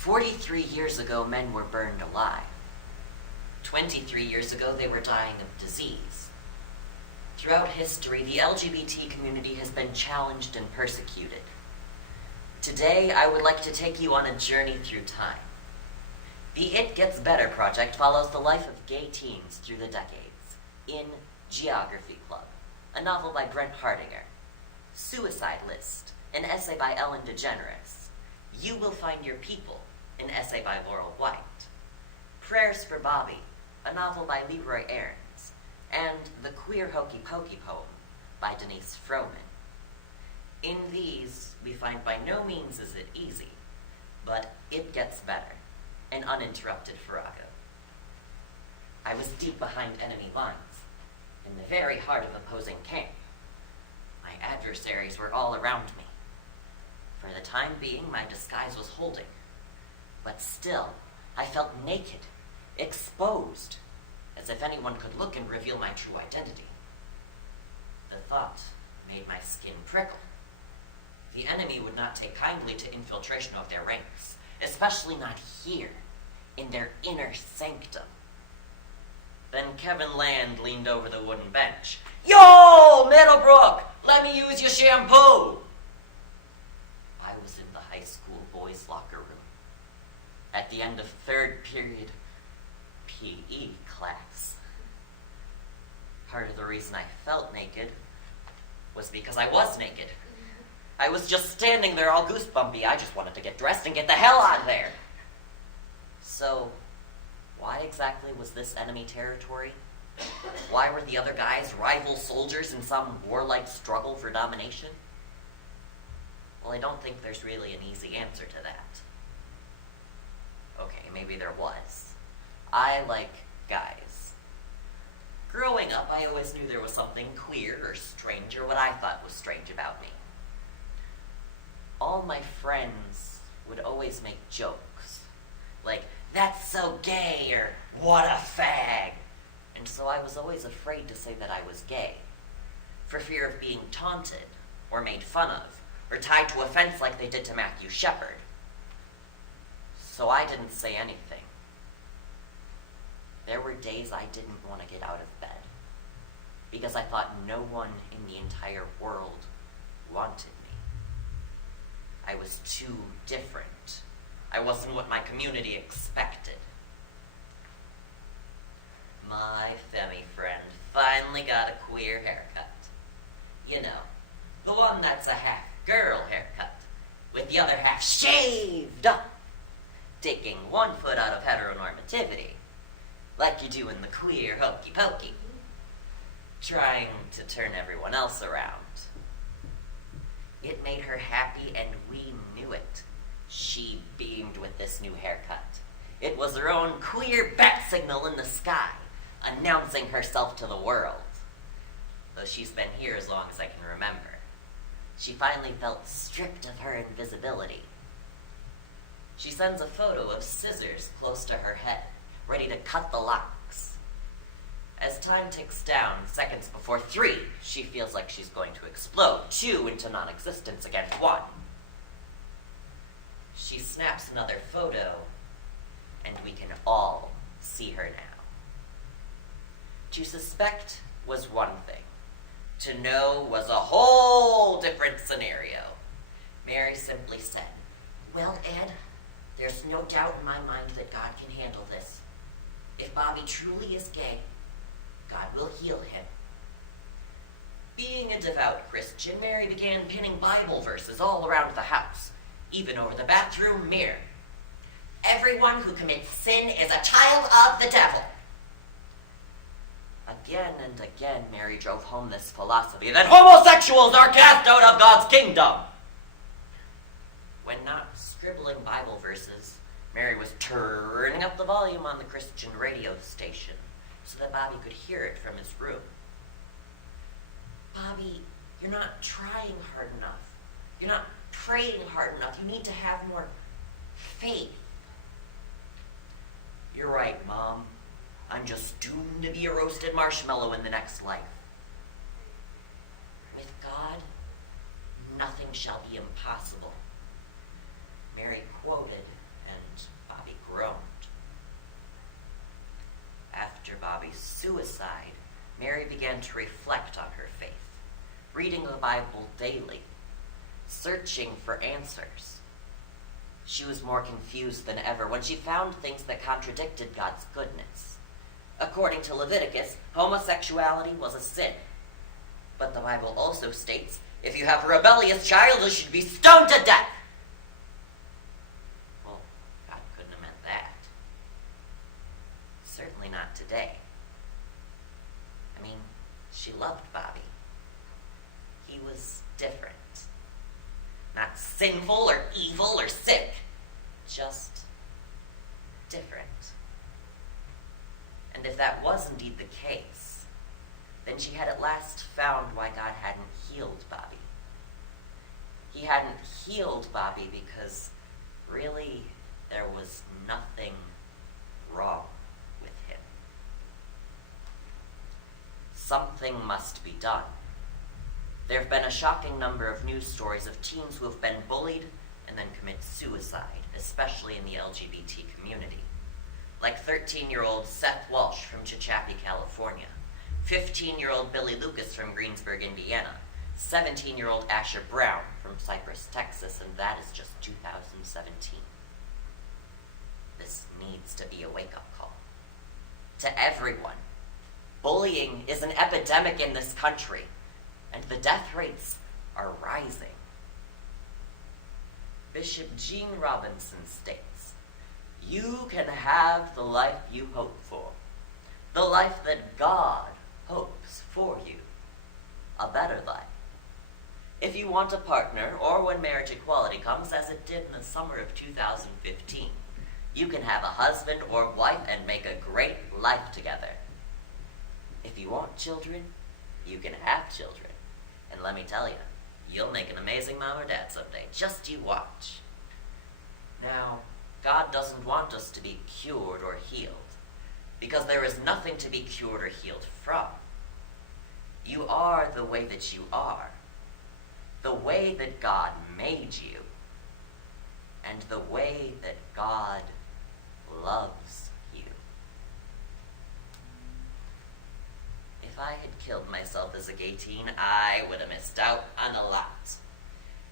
43 years ago, men were burned alive. 23 years ago, they were dying of disease. Throughout history, the LGBT community has been challenged and persecuted. Today, I would like to take you on a journey through time. The It Gets Better project follows the life of gay teens through the decades in Geography Club, a novel by Brent Hardinger, Suicide List, an essay by Ellen DeGeneres, You Will Find Your People, an essay by Laurel White, Prayers for Bobby, a novel by Leroy Aarons, and The Queer Hokey Pokey poem by Denise Froman. In these, we find by no means is it easy, but it gets better, an uninterrupted Farrago. I was deep behind enemy lines, in the very heart of opposing camp. My adversaries were all around me. For the time being, my disguise was holding, but still, I felt naked, exposed, as if anyone could look and reveal my true identity. The thought made my skin prickle. The enemy would not take kindly to infiltration of their ranks, especially not here, in their inner sanctum. Then Kevin Land leaned over the wooden bench. Yo, Middlebrook, let me use your shampoo. I was in the high school boys' locker room. At the end of third period PE class. Part of the reason I felt naked was because I was naked. I was just standing there all goosebumpy. I just wanted to get dressed and get the hell out of there. So, why exactly was this enemy territory? Why were the other guys rival soldiers in some warlike struggle for domination? Well, I don't think there's really an easy answer to that. Okay, maybe there was. I like guys. Growing up, I always knew there was something queer or strange or what I thought was strange about me. All my friends would always make jokes, like, that's so gay, or what a fag. And so I was always afraid to say that I was gay, for fear of being taunted, or made fun of, or tied to a fence like they did to Matthew Shepard. So I didn't say anything. There were days I didn't want to get out of bed, because I thought no one in the entire world wanted me. I was too different. I wasn't what my community expected. My femi friend finally got a queer haircut. You know, the one that's a half girl haircut, with the other half shaved up, taking one foot out of heteronormativity, like you do in the queer hokey pokey, trying to turn everyone else around. It made her happy, and we knew it. She beamed with this new haircut. It was her own queer bat signal in the sky, announcing herself to the world. Though she's been here as long as I can remember. She finally felt stripped of her invisibility. She sends a photo of scissors close to her head, ready to cut the locks. As time ticks down, seconds before 3, she feels like she's going to explode 2 into non-existence against 1. She snaps another photo, and we can all see her now. To suspect was one thing. To know was a whole different scenario. Mary simply said, well, Ed, there's no doubt in my mind that God can handle this. If Bobby truly is gay, God will heal him. Being a devout Christian, Mary began pinning Bible verses all around the house, even over the bathroom mirror. Everyone who commits sin is a child of the devil. Again and again, Mary drove home this philosophy that homosexuals are cast out of God's kingdom. When not scribbling Bible verses, Mary was turning up the volume on the Christian radio station so that Bobby could hear it from his room. Bobby, you're not trying hard enough. You're not praying hard enough. You need to have more faith. You're right, Mom. I'm just doomed to be a roasted marshmallow in the next life. With God, nothing shall be impossible. Mary quoted, and groaned. After Bobby's suicide, Mary began to reflect on her faith, reading the Bible daily, searching for answers. She was more confused than ever when she found things that contradicted God's goodness. According to Leviticus, homosexuality was a sin. But the Bible also states, if you have a rebellious child, you should be stoned to death. Well, God couldn't have meant that. Certainly not today. I mean, she loved Bobby. He was different. Not sinful or evil or sick. Just different. And if that was indeed the case, then she had at last found why God hadn't healed Bobby. He hadn't healed Bobby because really there was nothing wrong with him. Something must be done. There have been a shocking number of news stories of teens who have been bullied and then commit suicide, especially in the LGBT community. Like 13-year-old Seth Walsh from Chichapi, California, 15-year-old Billy Lucas from Greensburg, Indiana, 17-year-old Asher Brown from Cypress, Texas, and that is just 2017. This needs to be a wake-up call. To everyone, bullying is an epidemic in this country, and the death rates are rising. Bishop Gene Robinson states, "You can have the life you hope for, the life that God hopes for you, a better life. If you want a partner, or when marriage equality comes, as it did in the summer of 2015, you can have a husband or wife and make a great life together. If you want children, you can have children. And let me tell you, you'll make an amazing mom or dad someday. Just you watch." Now, God doesn't want us to be cured or healed, because there is nothing to be cured or healed from. You are the way that you are, the way that God made you, and the way that God loves you. If I had killed myself as a gay teen, I would have missed out on a lot.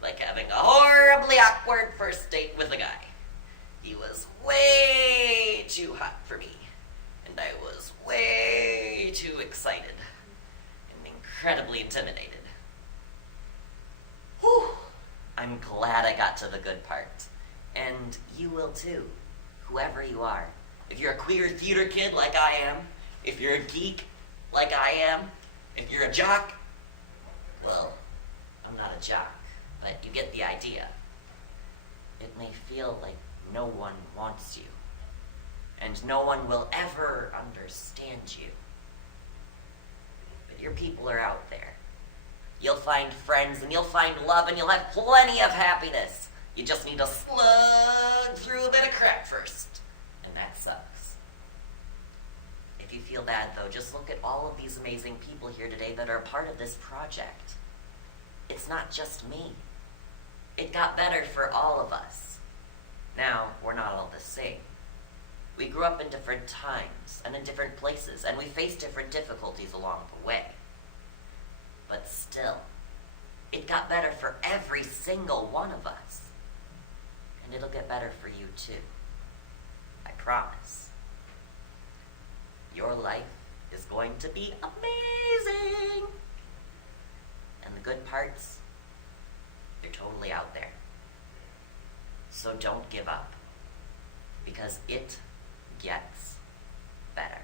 Like having a horribly awkward first date with a guy. He was way too hot for me, and I was way too excited and incredibly intimidated. Whew! I'm glad I got to the good part. And you will too, whoever you are. If you're a queer theater kid like I am, if you're a geek like I am, if you're a jock, well, I'm not a jock, but you get the idea. It may feel like no one wants you, and no one will ever understand you. But your people are out there. You'll find friends, and you'll find love, and you'll have plenty of happiness. You just need to slug through a bit of crap first, and that sucks. If you feel bad, though, just look at all of these amazing people here today that are a part of this project. It's not just me. It got better for all of us. Now, we're not all the same. We grew up in different times and in different places, and we faced different difficulties along the way. But still, it got better for every single one of us. And it'll get better for you too. I promise. Your life is going to be amazing. And the good parts, they're totally out there. So don't give up, because it gets better.